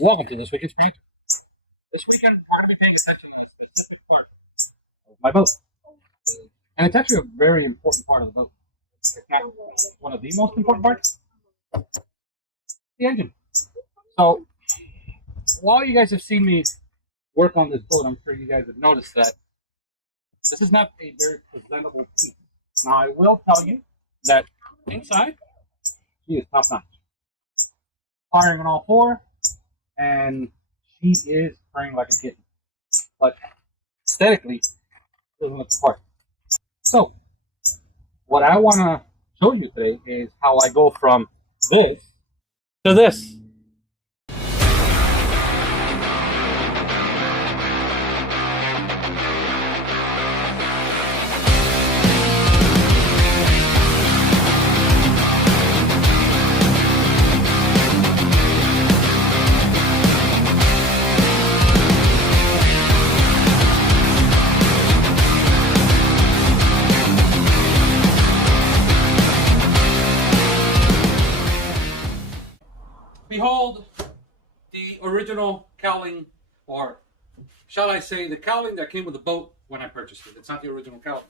Welcome to this week's expansion. This weekend, I'm going to be paying attention to a specific part of my boat. And it's actually a very important part of the boat. It's not one of the most important parts. The engine. So, while you guys have seen me work on this boat, I'm sure you guys have noticed that this is not a very presentable piece. Now, I will tell you that inside, she is top notch. Firing on all four, and she is purring like a kitten. But aesthetically, it doesn't look the part. So, what I want to show you today is how I go from this to this. Behold the original cowling, or shall I say the cowling that came with the boat when I purchased it. It's not the original cowling.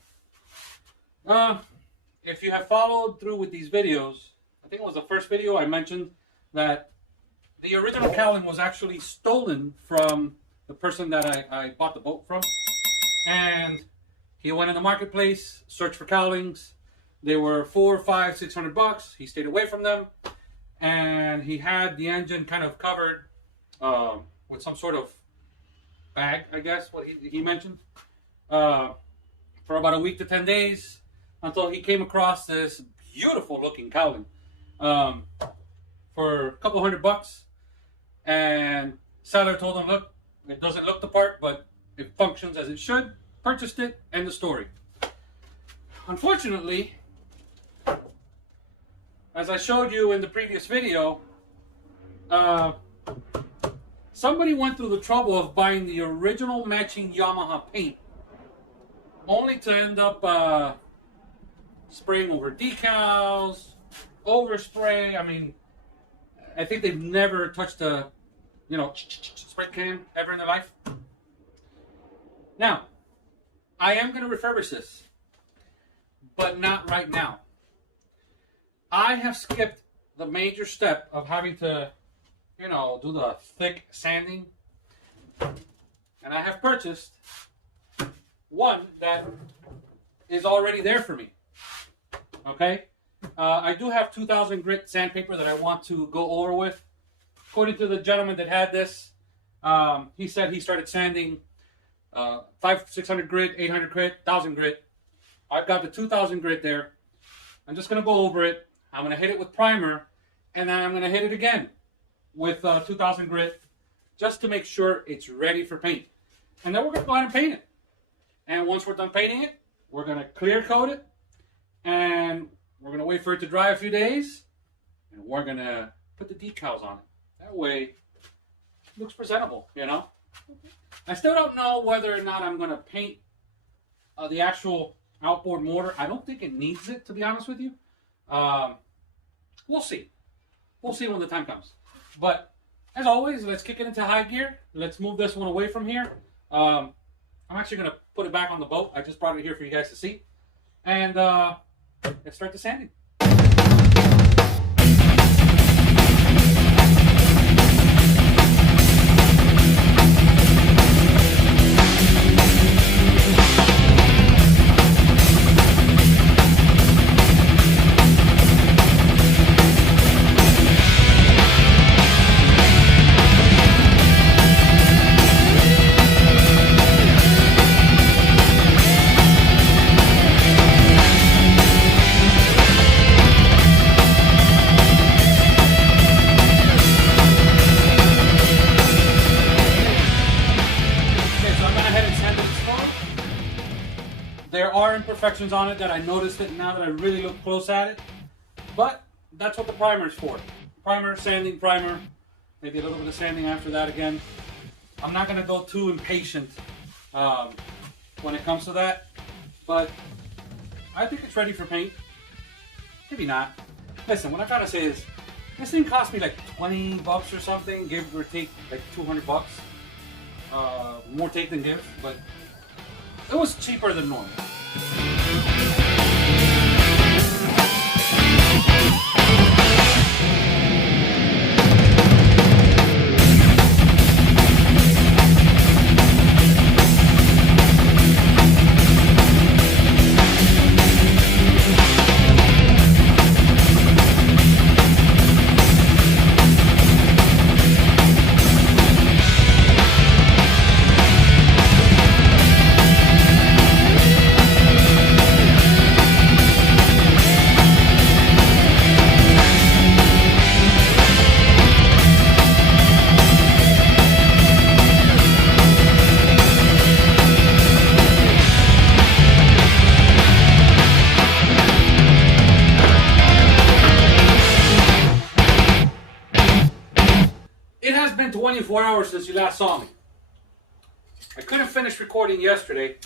If you have followed through with these videos, I think it was the first video I mentioned that the original cowling was actually stolen from the person that I bought the boat from. And he went in the marketplace, searched for cowlings. They were $400, $500, $600. He stayed away from them. And he had the engine kind of covered with some sort of bag, I guess, what he mentioned, for about a week to 10 days until he came across this beautiful looking cowling for a couple $100. And seller told him, look, it doesn't look the part, but it functions as it should. Purchased it, end of story. Unfortunately, as I showed you in the previous video, somebody went through the trouble of buying the original matching Yamaha paint, only to end up spraying over decals, overspray. I mean, I think they've never touched a, spray can ever in their life. Now, I am going to refurbish this, but not right now. I have skipped the major step of having to, do the thick sanding. And I have purchased one that is already there for me. Okay? I do have 2000 grit sandpaper that I want to go over with. According to the gentleman that had this, he said he started sanding 600 grit, 800 grit, 1000 grit. I've got the 2000 grit there. I'm just going to go over it. I'm going to hit it with primer, and then I'm going to hit it again with 2000 grit just to make sure it's ready for paint. And then we're going to go ahead and paint it. And once we're done painting it, we're going to clear coat it, and we're going to wait for it to dry a few days, and we're going to put the decals on it. That way, it looks presentable, I still don't know whether or not I'm going to paint the actual outboard motor. I don't think it needs it, to be honest with you. We'll see. We'll see when the time comes. But as always, let's kick it into high gear. Let's move this one away from here. I'm actually going to put it back on the boat. I just brought it here for you guys to see. And let's start the sanding. There are imperfections on it that I noticed it now that I really look close at it. But that's what the primer is for. Primer, sanding, primer. Maybe a little bit of sanding after that again. I'm not going to go too impatient when it comes to that. But I think it's ready for paint. Maybe not. Listen, what I'm trying to say is This thing cost me like 20 bucks or something, give or take like 200 bucks. More take than give, but it was cheaper than normal. It has been 24 hours since you last saw me. I couldn't finish recording yesterday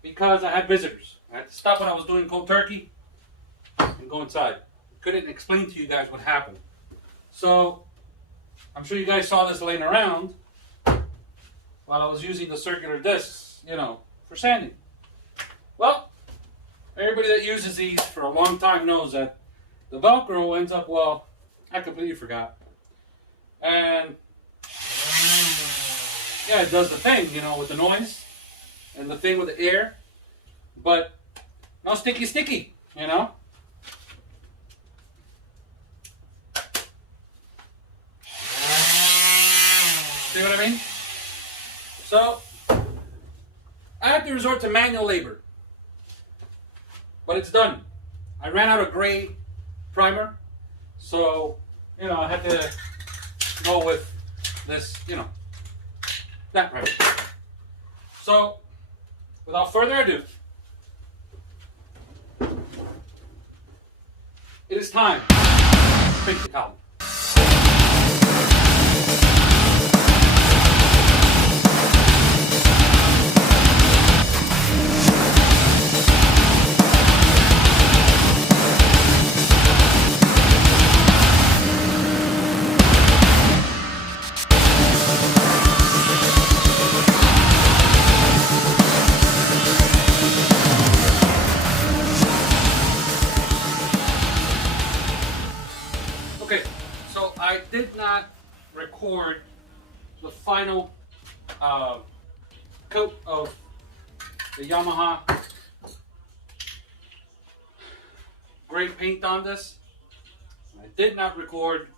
because I had visitors. I had to stop what I was doing cold turkey and go inside. Couldn't explain to you guys what happened. So, I'm sure you guys saw this laying around while I was using the circular discs, you know, for sanding. Well, everybody that uses these for a long time knows that the Velcro ends up, well, I completely forgot. And yeah, it does the thing, you know, with the noise and the thing with the air, but no sticky, you know. See what I mean? So I had to resort to manual labor, but it's done. I ran out of gray primer, so you know I had to go with this, you know, that primer. So without further ado, it is time to paint the column. Okay, so I did not record the final coat of the Yamaha gray paint on this. I did not record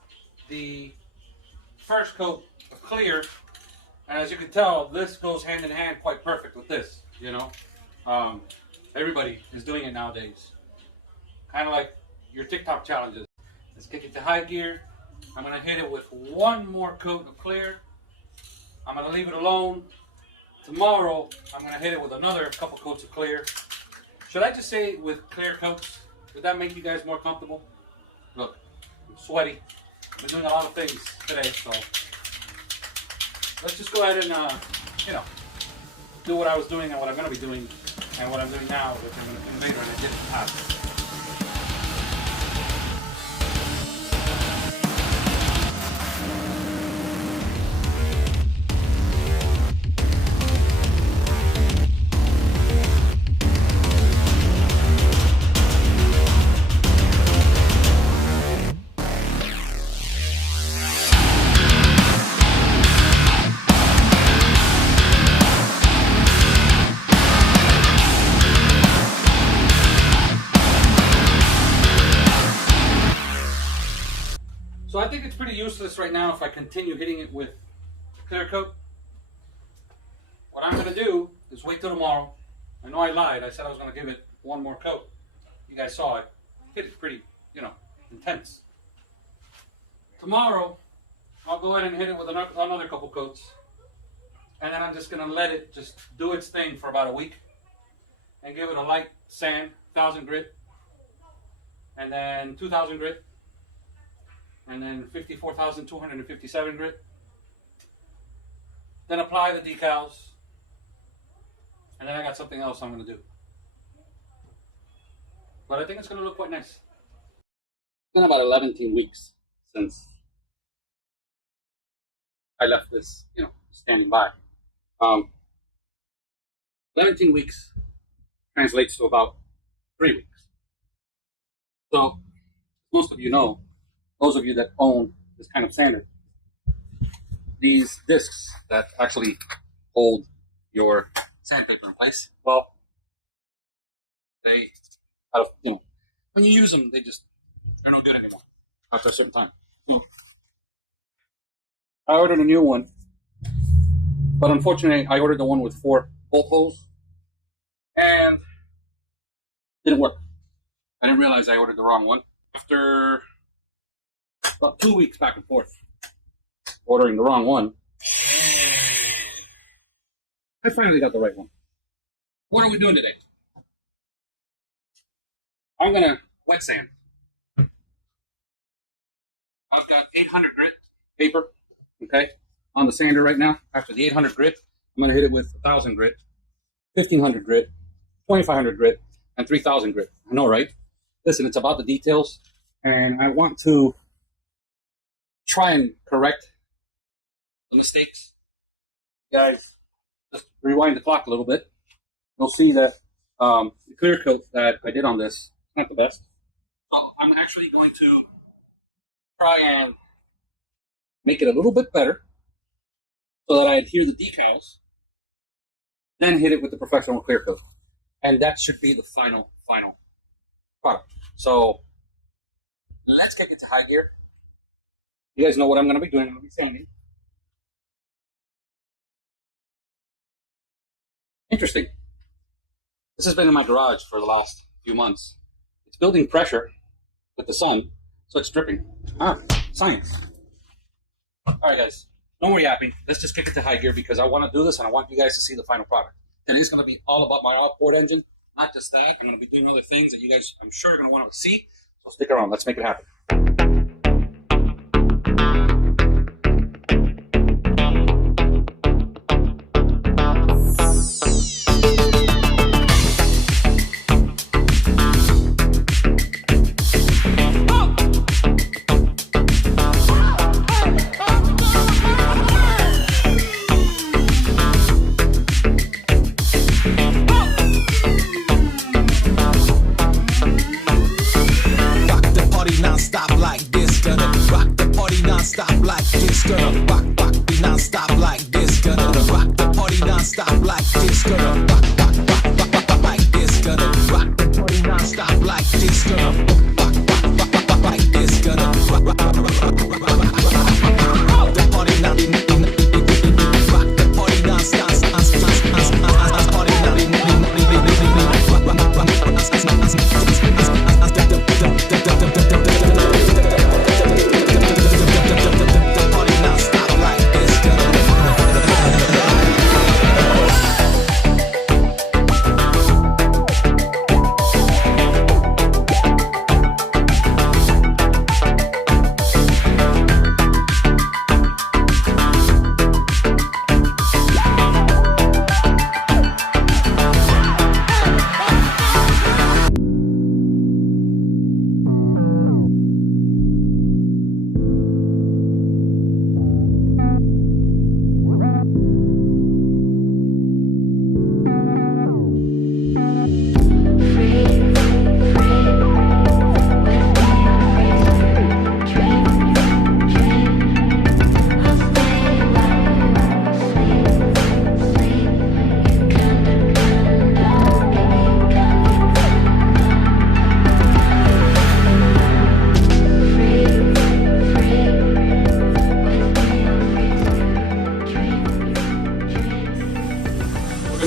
the first coat of clear, and as you can tell, this goes hand in hand quite perfect with this, you know. Everybody is doing it nowadays. Kind of like your TikTok challenges. Let's kick it to high gear. I'm going to hit it with one more coat of clear. I'm going to leave it alone. Tomorrow, I'm going to hit it with another couple coats of clear. Should I just say with clear coats? Would that make you guys more comfortable? Look, I'm sweaty. I've been doing a lot of things today, so let's just go ahead and, you know, do what I was doing and what I'm going to be doing and what I'm doing now, which I'm going to do later and I didn't have. So I think it's pretty useless right now if I continue hitting it with clear coat. What I'm going to do is wait till tomorrow. I know I lied. I said I was going to give it one more coat. You guys saw it. Hit it pretty, you know, intense. Tomorrow, I'll go ahead and hit it with another couple coats. And then I'm just going to let it just do its thing for about a week. And give it a light sand, 1000 grit. And then 2000 grit. And then 54,257 grit. Then apply the decals. And then I got something else I'm going to do. But I think it's going to look quite nice. It's been about 11 weeks since I left this, standing by. 17 weeks translates to about 3 weeks. So, most of you know, those of you that own this kind of sander, these discs that actually hold your sandpaper in place, well, they, when you use them, they're no good anymore after a certain time. I ordered a new one, but unfortunately, I ordered the one with 4 bolt holes, and it didn't work. I didn't realize I ordered the wrong one. After about 2 weeks back and forth, ordering the wrong one, I finally got the right one. What are we doing today? I'm going to wet sand. I've got 800 grit paper, okay, on the sander right now. After the 800 grit, I'm going to hit it with 1,000 grit, 1,500 grit, 2,500 grit, and 3,000 grit. I know, right? Listen, it's about the details, and I want to try and correct the mistakes. Guys, just rewind the clock a little bit. You'll see that the clear coat that I did on this is not the best. So I'm actually going to try and make it a little bit better so that I adhere the decals, then hit it with the professional clear coat. And that should be the final product. So let's get into high gear. You guys know what I'm going to be doing. I'm going to be sanding. Interesting. This has been in my garage for the last few months. It's building pressure with the sun, so it's dripping. Science. All right, guys. No more yapping. Let's just kick it to high gear because I want to do this and I want you guys to see the final product. And it's going to be all about my outboard engine. Not just that. I'm going to be doing other things that you guys, I'm sure, are going to want to see. So stick around. Let's make it happen.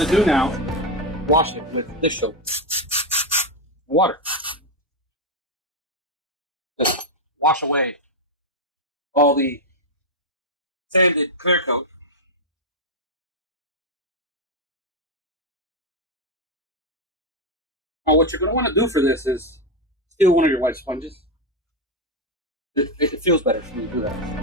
Do now, wash it with dish soap and water. Just wash away all the sanded clear coat. Now what you're going to want to do for this is steal one of your white sponges. It feels better when you do that.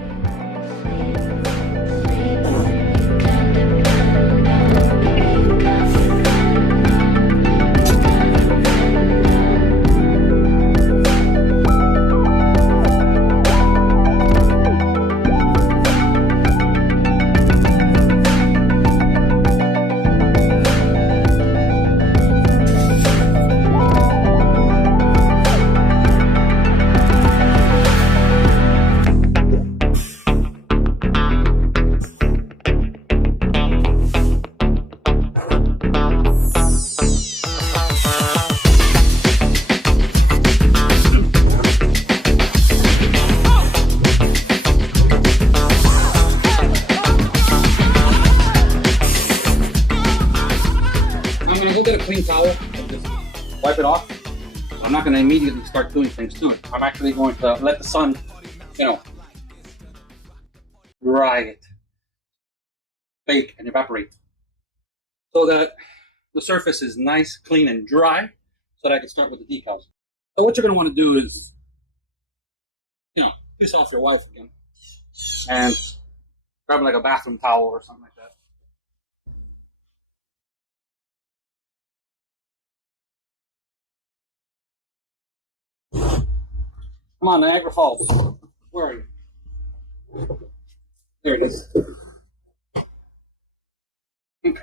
clean towel and just wipe it off. I'm not going to immediately start doing things to it. I'm actually going to let the sun, dry it, bake, and evaporate, so that the surface is nice, clean, and dry, so that I can start with the decals. So what you're going to want to do is, piss off your wife again, and grab like a bathroom towel or something like that. Come on, Niagara Falls. Where are you? There it is. Okay.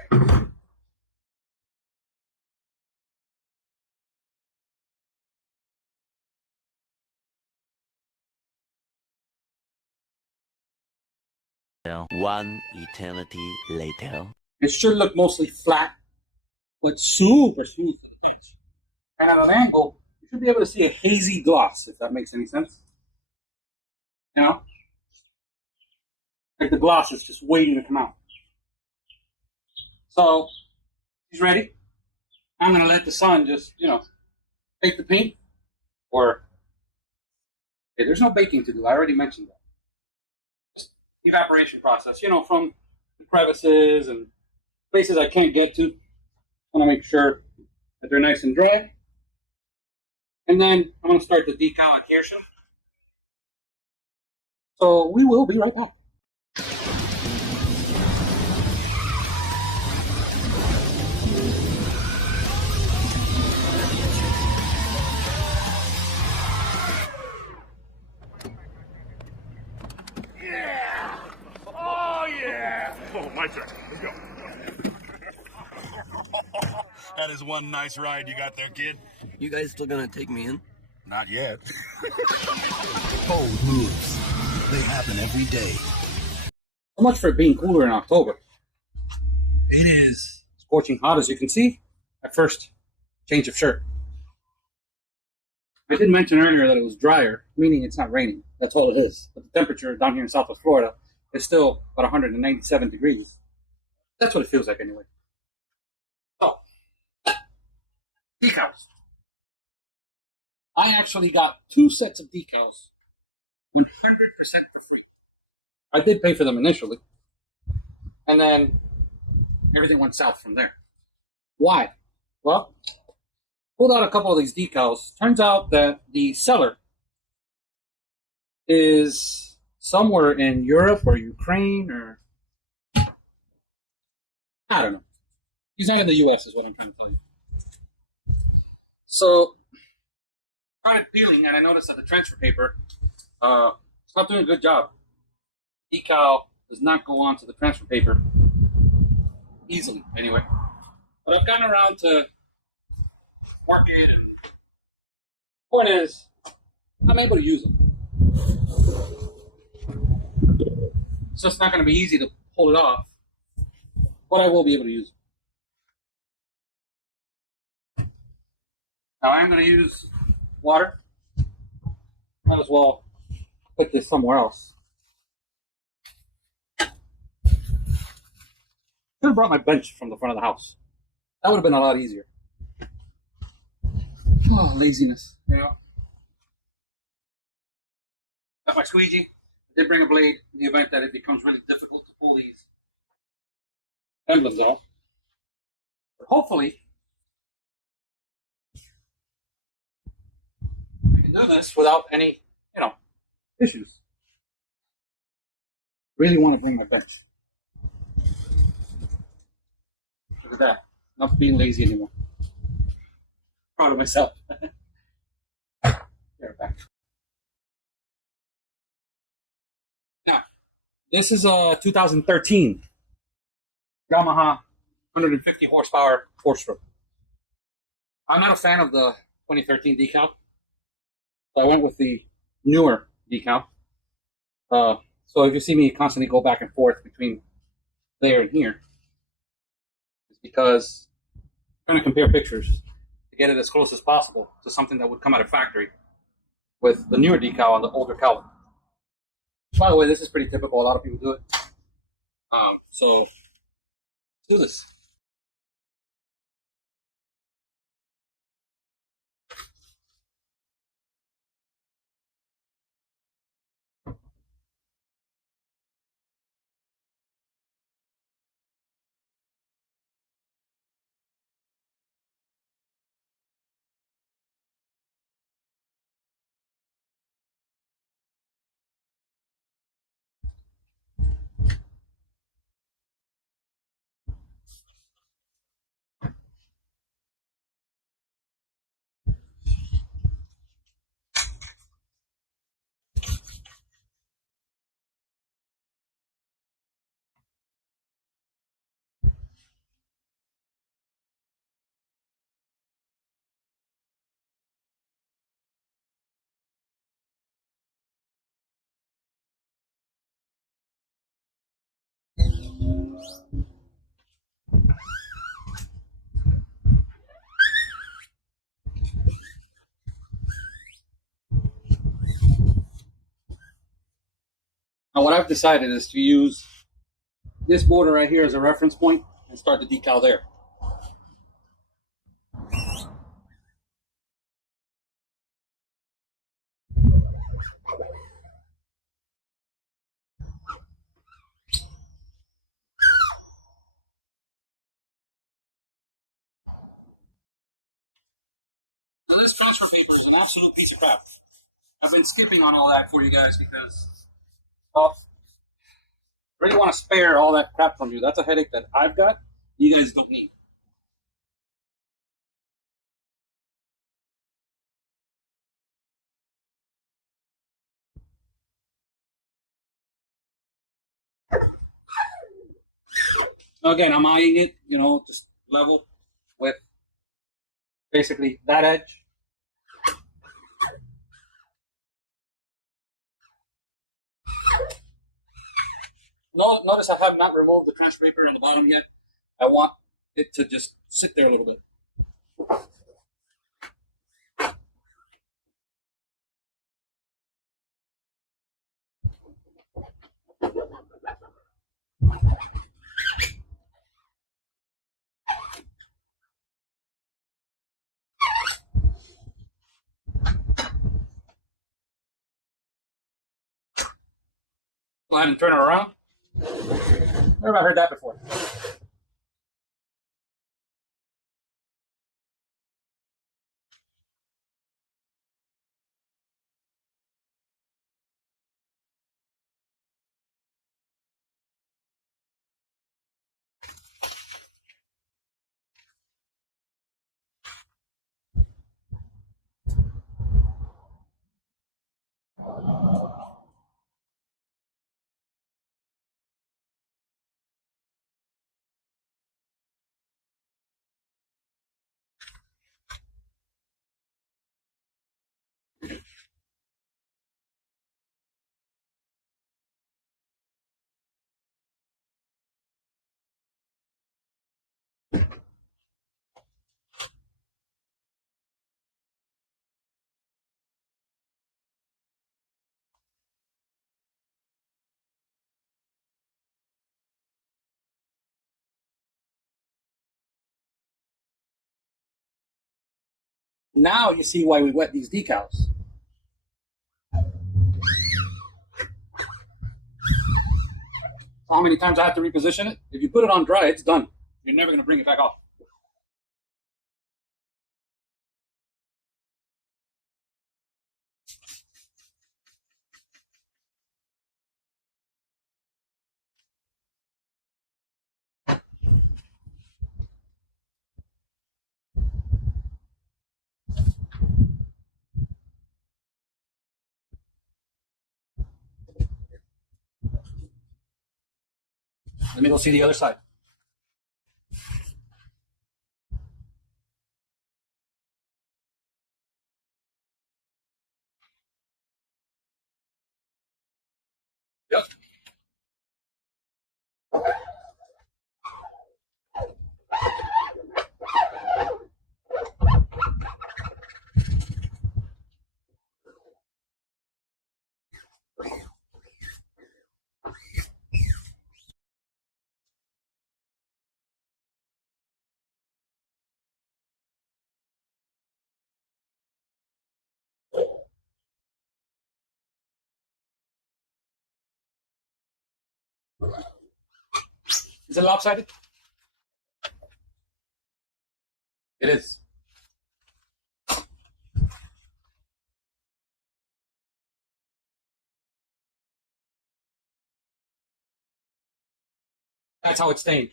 One eternity later. It should look mostly flat, but super smooth. And at an angle, you should be able to see a hazy gloss, if that makes any sense. Like the gloss is just waiting to come out. So, he's ready. I'm going to let the sun just, take the paint. Or, okay, there's no baking to do. I already mentioned that. Just evaporation process, from crevices and places I can't get to. I want to make sure that they're nice and dry. And then I'm going to start the decal adhesion. So we will be right back. Yeah! Oh, yeah! Oh, my turn. Let's go. That is one nice ride you got there, kid. You guys still gonna take me in? Not yet. Cold moves. They happen every day. So much for it being cooler in October. It is scorching hot, as you can see. At first, change of shirt. I did mention earlier that it was drier, meaning it's not raining. That's all it is. But the temperature down here in South of Florida is still about 197 degrees. That's what it feels like anyway. So, decals. I actually got 2 sets of decals, 100% for free. I did pay for them initially, and then everything went south from there. Why? Well, pulled out a couple of these decals. Turns out that the seller is somewhere in Europe or Ukraine or I don't know. He's not in the US is what I'm trying to tell you. So started peeling and I noticed that the transfer paper it's not doing a good job. Decal does not go onto the transfer paper easily anyway. But I've gotten around to work it and point is I'm able to use them. It's just not going to be easy to pull it off, but I will be able to use it. Now I'm going to use water. Might as well put this somewhere else. Should have brought my bench from the front of the house. That would have been a lot easier. Oh, laziness. Got my squeegee. I did bring a blade in the event that it becomes really difficult to pull these emblems off. But hopefully, we can do this without any, issues. Really want to bring my bench. Look at that. Not being lazy anymore. Proud of myself. There, back. Now, this is a 2013 Yamaha 150 horsepower 4-stroke. I'm not a fan of the 2013 decal, so I went with the newer decal. So if you see me constantly go back and forth between there and here, it's because I'm trying to compare pictures to get it as close as possible to something that would come out of factory with the newer decal on the older Calvin. By the way, this is pretty typical. A lot of people do it. So let's do this. Now what I've decided is to use this border right here as a reference point and start the decal there. Now this transfer paper is an absolute piece of crap. I've been skipping on all that for you guys because, well, I really want to spare all that crap from you. That's a headache that I've got. You guys don't need. Again, I'm eyeing it, you know, just level with basically that edge. Notice I have not removed the transfer paper on the bottom yet. I want it to just sit there a little bit. Go ahead and turn it around. Where have I heard that before? Now you see why we wet these decals. How many times I have to reposition it? If you put it on dry, it's done. You're never going to bring it back off. Let me go see the other side. Yep. Is it lopsided? It is. That's how it's stained.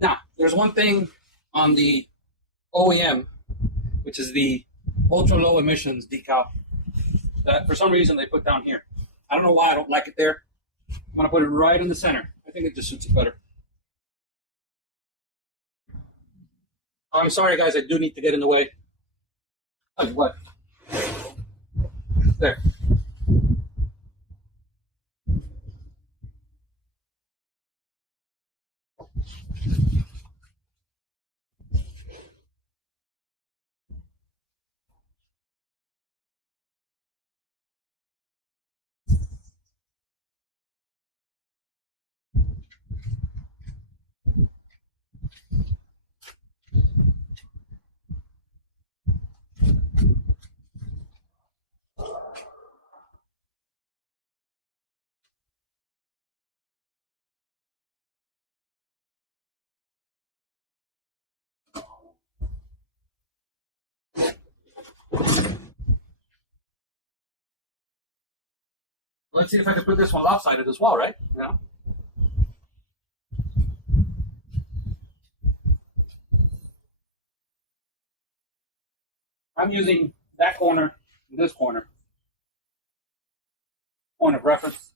Now, there's one thing on the OEM, which is the ultra low emissions decal, that for some reason they put down here. I don't know why I don't like it there. I'm going to put it right in the center. I think it just suits it better. I'm sorry, guys. I do need to get in the way. Oh, what? There. Let's see if I can put this one lopsided as well, right? Yeah. I'm using that corner and this corner. Point of reference.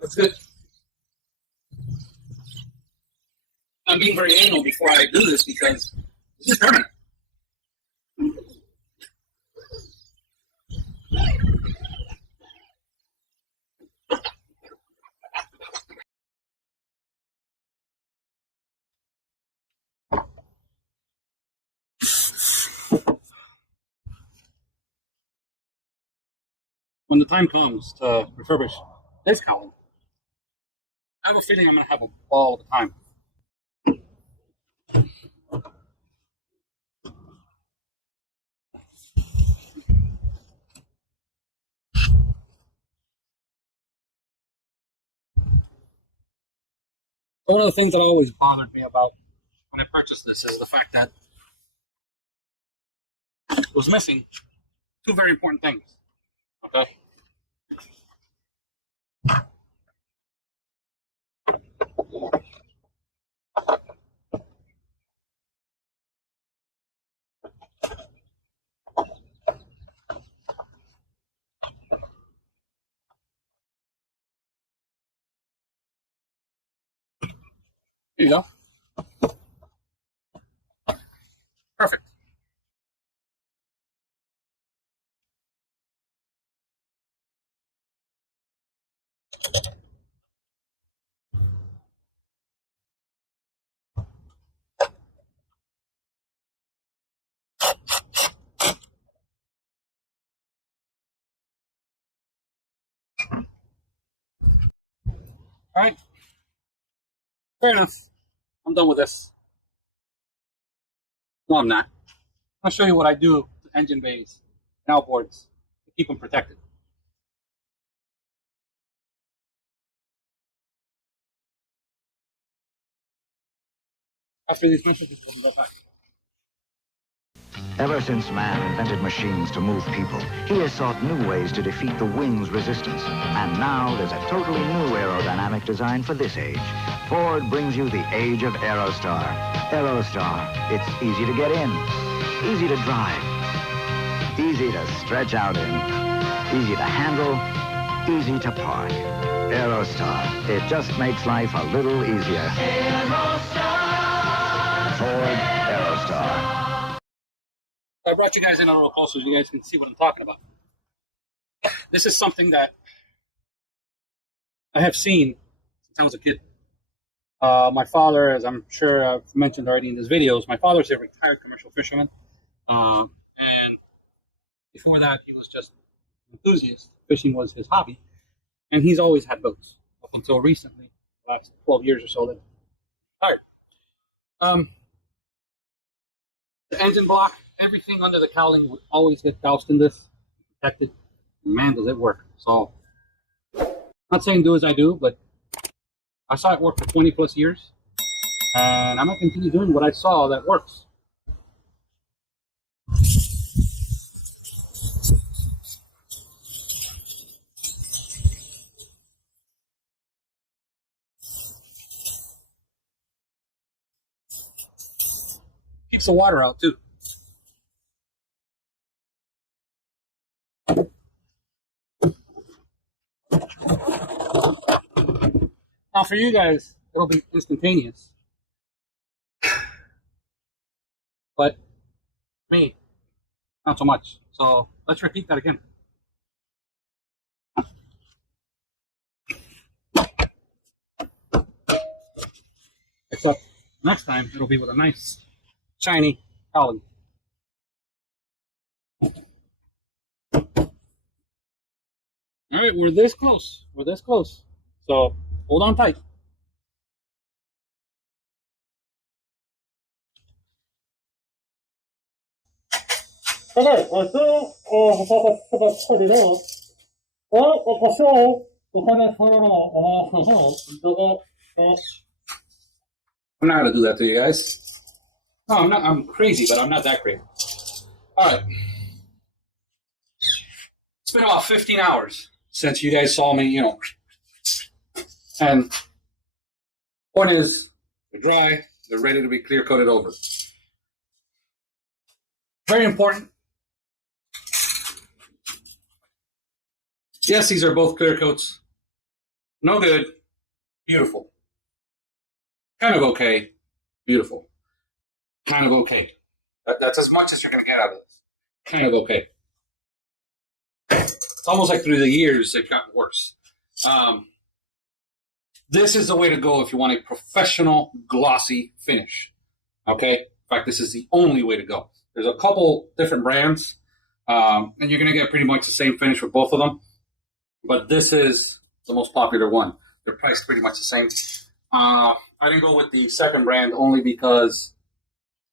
That's good. I'm being very anal before I do this because this is burning. When the time comes to refurbish this column, I have a feeling I'm going to have a ball of the time. One of the things that always bothered me about when I purchased this is the fact that it was missing two very important things. Okay. Here you go. Perfect. All right. Fair enough. I'm done with this. No, I'm not. I'll show you what I do to engine bays and outboards to keep them protected. After these messages, we'll go back. Ever since man invented machines to move people, he has sought new ways to defeat the wing's resistance. And now there's a totally new aerodynamic design for this age. Ford brings you the age of Aerostar. Aerostar, it's easy to get in, easy to drive, easy to stretch out in, easy to handle, easy to park. Aerostar, it just makes life a little easier. Aerostar! Ford Aerostar. I brought you guys in a little closer so you guys can see what I'm talking about. This is something that I have seen since I was a kid. My father, as I'm sure I've mentioned already in these videos, my father's a retired commercial fisherman. And before that, he was just an enthusiast. Fishing was his hobby. And he's always had boats up until recently, the last 12 years or so, that retired. The engine block, everything under the cowling would always get doused in this, protected. And man, does it work. So, not saying do as I do, but I saw it work for 20 plus years. And I'm going to continue doing what I saw that works. Keeps the water out too. Now for you guys, it'll be instantaneous. But me, not so much. So let's repeat that again. Except next time it'll be with a nice, shiny cowling. All right, we're this close. We're this close. So hold on tight. Okay, I'm not gonna do that to you guys. No, I'm not. I'm crazy, but I'm not that crazy. All right. It's been about 15 hours since you guys saw me, And point is, they're dry. They're ready to be clear coated over. Very important. Yes, these are both clear coats. No good. Beautiful. Kind of okay. Beautiful. Kind of okay. That's as much as you're going to get out of this. Kind of okay. It's almost like through the years, they've gotten worse. This is the way to go if you want a professional, glossy finish. Okay? In fact, this is the only way to go. There's a couple different brands, and you're going to get pretty much the same finish with both of them. But this is the most popular one. They're priced pretty much the same. I didn't go with the second brand only because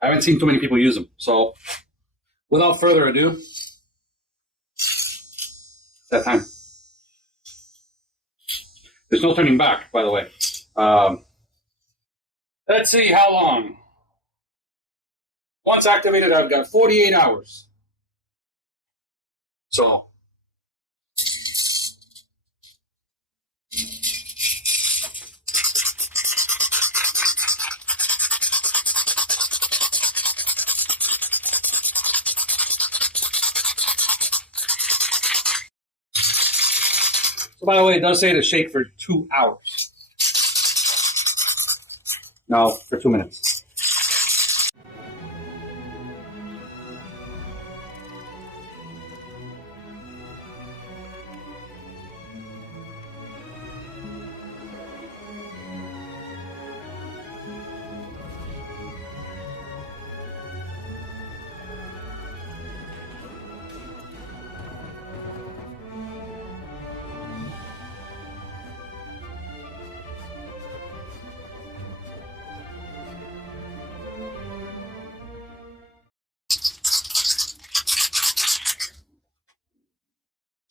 I haven't seen too many people use them. So, without further ado, it's that time. There's no turning back, by the way. Let's see how long. Once activated, I've got 48 hours. So, by the way, it does say to shake for 2 hours. No, for 2 minutes.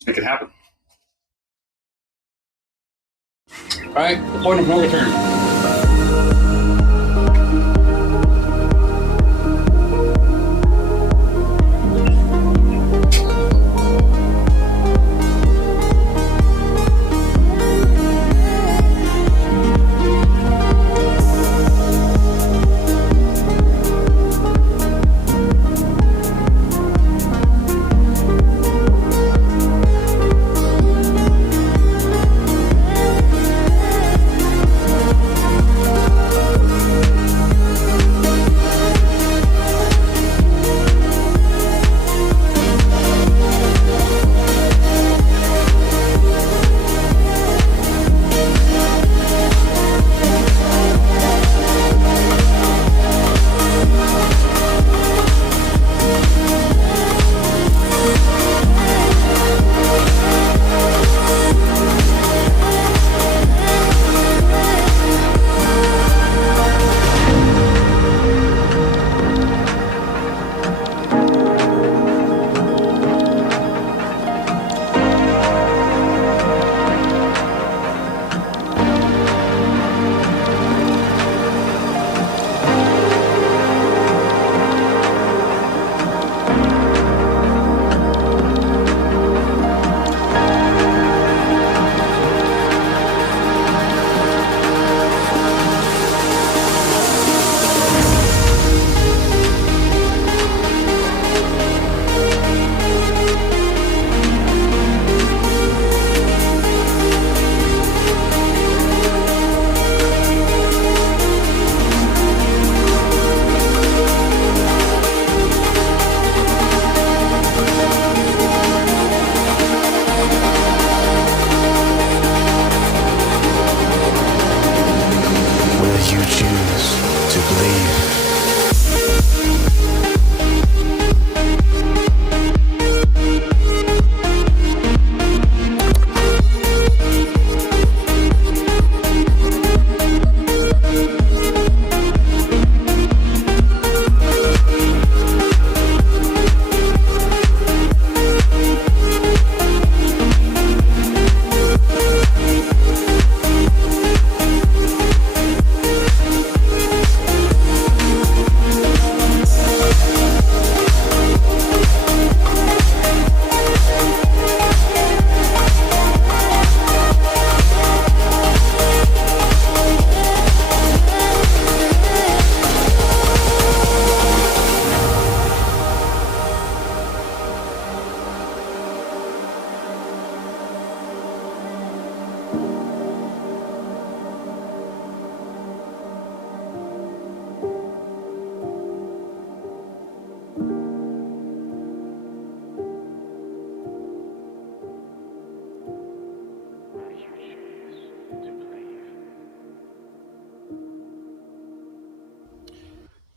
Make it happen. All right, the point of no return.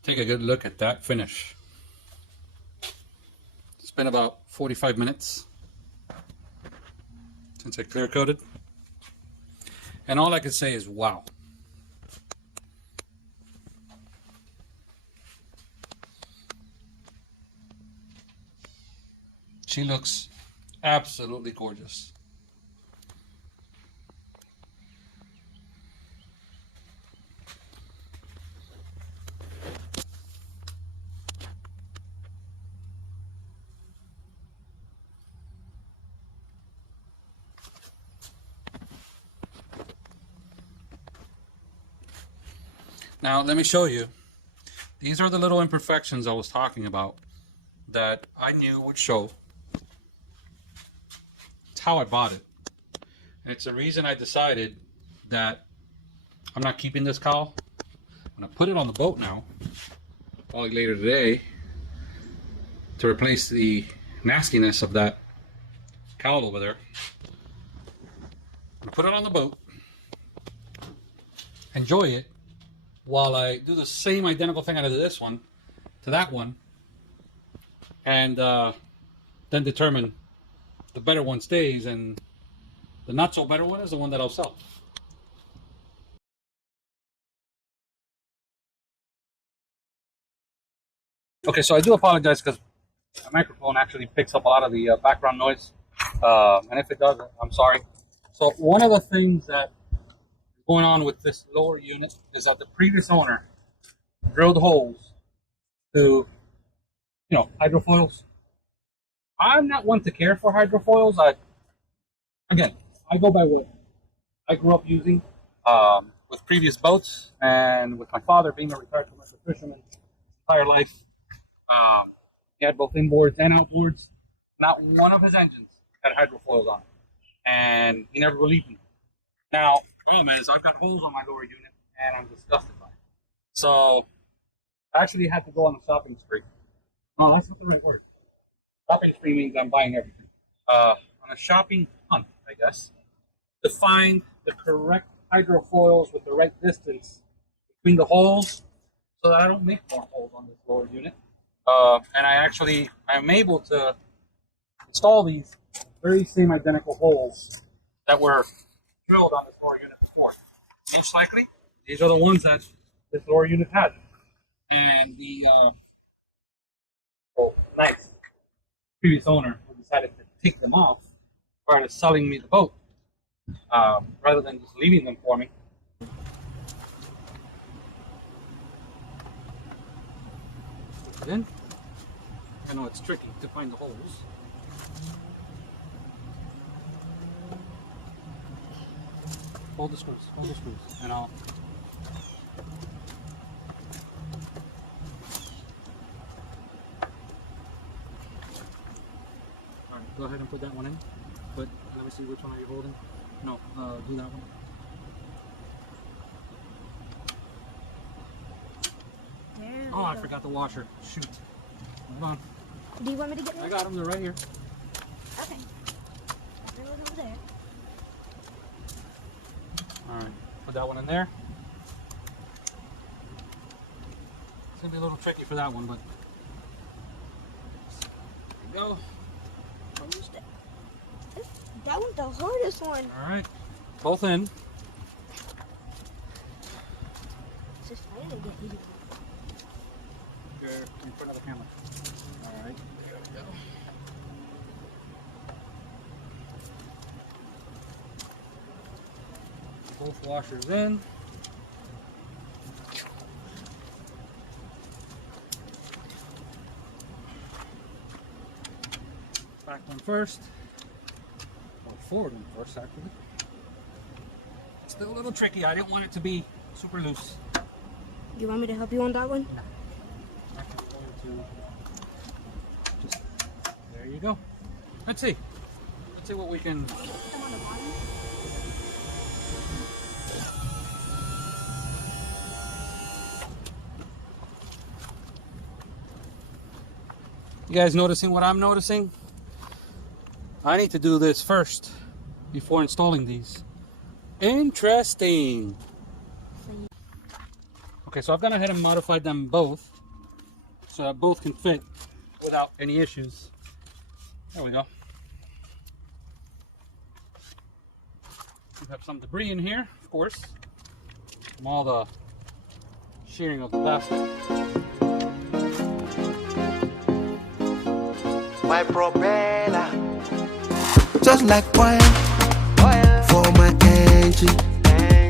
take a good look at that finish. It's been about 45 minutes since I clear coated, and all I can say is wow. She looks absolutely gorgeous. Now, let me show you. These are the little imperfections I was talking about that I knew would show. It's how I bought it. And it's the reason I decided that I'm not keeping this cowl. I'm going to put it on the boat now, probably later today, to replace the nastiness of that cowl over there. I'm going to put it on the boat, enjoy it, while I do the same identical thing I did to this one, to that one, and then determine the better one stays and the not so better one is the one that I'll sell. Okay, so I do apologize because the microphone actually picks up a lot of the background noise, and if it does, I'm sorry. So one of the things that going on with this lower unit is that the previous owner drilled holes to, hydrofoils. I'm not one to care for hydrofoils. I go by what I grew up using with previous boats, and with my father being a retired commercial fisherman his entire life. He had both inboards and outboards. Not one of his engines had hydrofoils on it, and he never relieved them. Now, the problem is I've got holes on my lower unit, and I'm disgusted by it. So I actually had to go on a shopping spree. No, that's not the right word. Shopping spree means I'm buying everything. On a shopping hunt, I guess, to find the correct hydrofoils with the right distance between the holes so that I don't make more holes on this lower unit. And I'm able to install these very same identical holes that were drilled on this lower unit before. Most likely, these are the ones that this lower unit had. And the nice previous owner decided to take them off prior to selling me the boat, rather than just leaving them for me. Then, I know it's tricky to find the holes. Hold the screws, and I'll... Alright, go ahead and put that one in. But let me see, which one are you holding? No, do that one. There Oh, I forgot the washer. Shoot. Hold on. Do you want me to get one? I got them, they're right here. Okay. They're over there. Alright, put that one in there. It's gonna be a little tricky for that one, but there you go. That one's the hardest one. Alright, both in. It's just trying to get easy. Here, in front of the camera. Alright, there we go. Both washers in. Back one first. Or forward one first, actually. It's still a little tricky. I didn't want it to be super loose. You want me to help you on that one? I'm going to just, there you go. Let's see what we can. You guys noticing what I'm noticing? I need to do this first before installing these. Interesting. Okay, so I've gone ahead and modified them both so that both can fit without any issues. There we go. We have some debris in here, of course, from all the shearing of the plastic. My propeller, just like oil for my engine,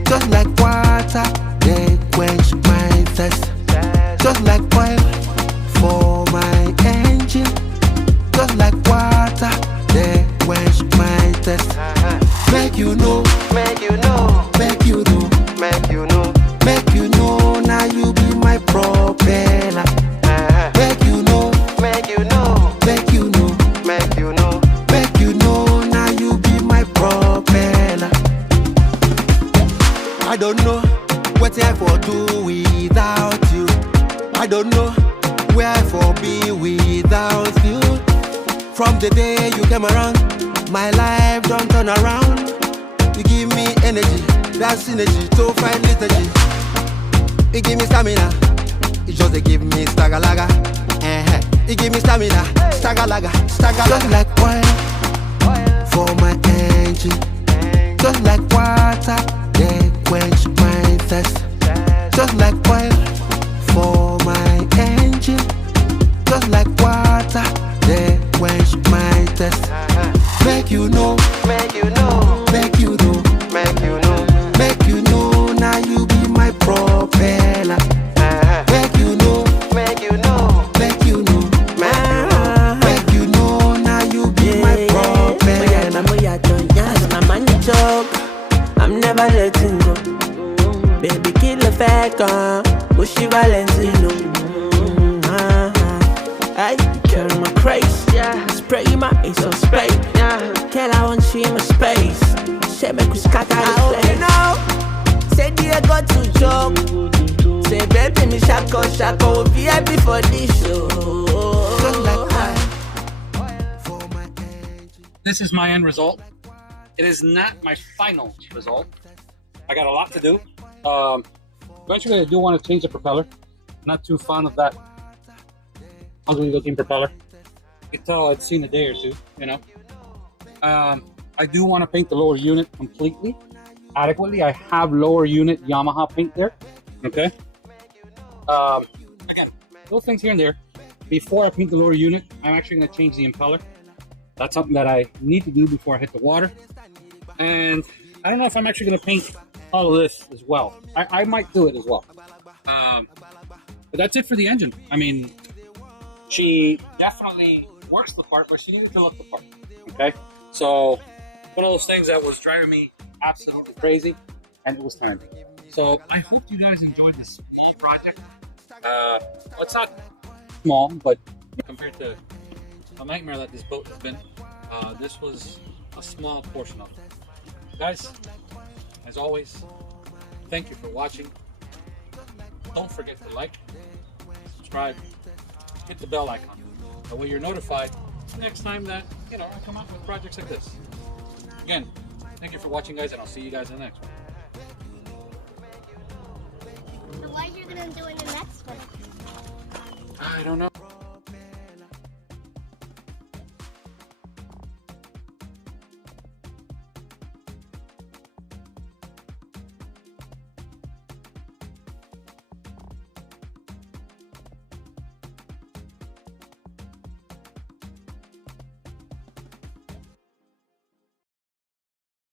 just like water, they quench my thirst. Just like oil for my engine, just like water, they quench my thirst. Make you know, make you know, make you know, make you know, make you know. Now you be my propeller. Make you know, make you know, make you know, make you know, make you know. Now you be my propeller. I don't know what I for do without you. I don't know where I for be without you. From the day you came around, my life don't turn around. You give me energy, that's synergy to fight liturgy. You give me stamina, it just they give me stagalaga. You give me stamina, stagalaga, stagalaga. Just like oil for my engine, just like water, they quench my thirst. Just like oil for my engine, just like water, they quench my thirst. Make you know, make you know, make you know, make you know, make you know. Now you be my propeller. Make you know, make you know, make you know, make you know. Now you be my propeller. I'm never letting go. Baby, kill the fact, Bushy Valentino. I carry my craze, spray my ace on spray. Girl, I want you in my space. Say make we scatter the place. Now, say dear God to joke. Say baby me shako, VIP for this show. This is my end result. It is not my final result. I got a lot to do. Eventually I do want to change the propeller. Not too fond of that ugly looking propeller. You can tell I've seen a day or two, you know. I do want to paint the lower unit completely, adequately. I have lower unit Yamaha paint there, okay? Again, little things here and there. Before I paint the lower unit, I'm actually going to change the impeller. That's something that I need to do before I hit the water. And I don't know if I'm actually going to paint all of this as well. I might do it as well. But that's it for the engine. I mean, she definitely works the part, but she needed to look the part. Okay? So, one of those things that was driving me absolutely crazy, and it was time. So, I hope you guys enjoyed this small project. Well, it's not small, but compared to a nightmare that this boat has been, this was a small portion of it. Guys, as always, thank you for watching. Don't forget to like, subscribe, hit the bell icon. That way you're notified next time that, you know, I come out with projects like this. Again, thank you for watching, guys, and I'll see you guys in the next one. So what are you gonna do in the next one? I don't know.